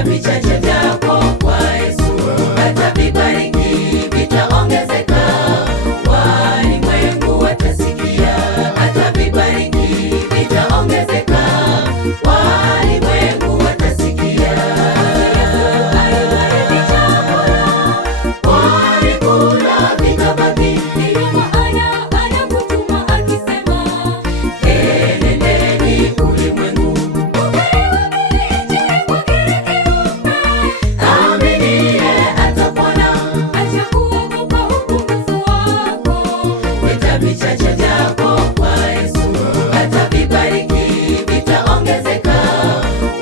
Weka vichache vyako kwa Yesu, atavibariki vitaongezeka. Walimwengu watasikia, atavibariki vitaongezeka. Walimwengu watasikia. Walikula vikabaki, ndiyo maana anakutuma akisema, enendeni ulimwengu. Aminiye atapona, acha kuogopa upungufu wako. Weka vichache vyako kwa Yesu, atavibariki vitaongezeka.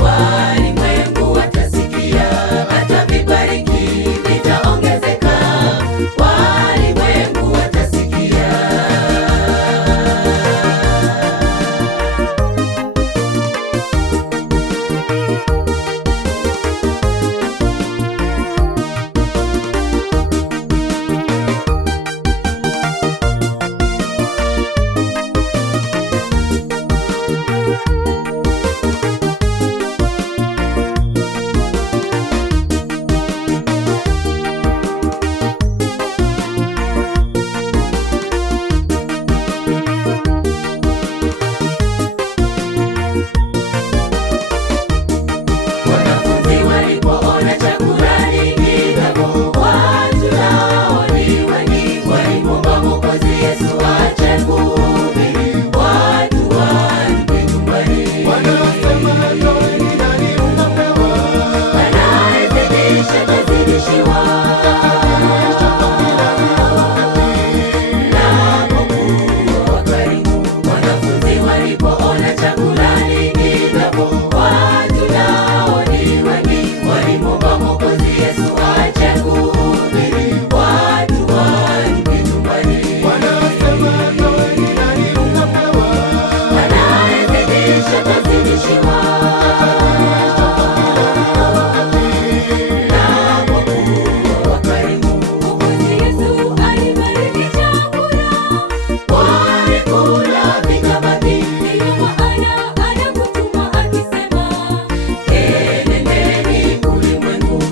Walimwengu watasikia, atavibariki vitaongezeka. Walimwengu watasikia. Wanafunzi walipoona chakula ni kidogo, watu nao ni wengi, walimwomba Mwokozi Yesu aache kuhubiri, watu warudi nyumbani. Anayezidisha atazidishiwa, napokuwa wakarimu. Wanafunzi walipoona chakula ni kidogo, watu nao ni wengi, walimwomba Mwokozi Yesu aache kuhubiri, watu warudi nyumbani. Anayezidisha atazidishiwa, napokuwa wakarimu. Mwokozi Yesu alibariki chakula, walikula vikabaki, ndiyo maana anakutuma akisema, enendeni ulimwengu.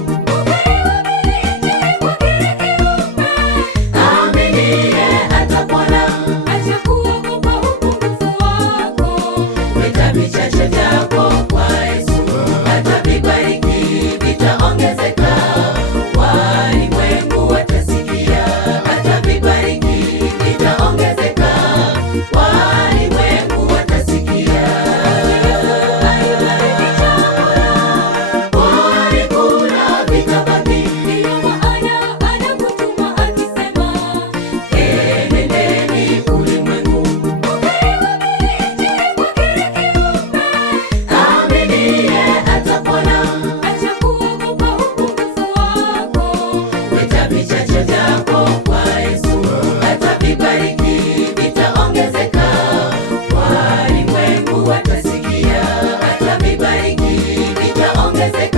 Aminiye atapona, acha kuogopa upungufu wako. Weka vichache vyako kwa Yesu, atavibariki vitaongezeka. Walimwengu watasikia, atavibariki vitaongezeka. Walimwengu watasikia. Walikula vikabaki, ndiyo maana anakutuma akisema, enendeni ulimwengu. Aminiye atapona, acha kuogopa upungufu wako. Weka vichache vyako kwa Yesu, atavibariki vitaongezeka. Walimwengu watasikia, atavibariki vitaongezeka.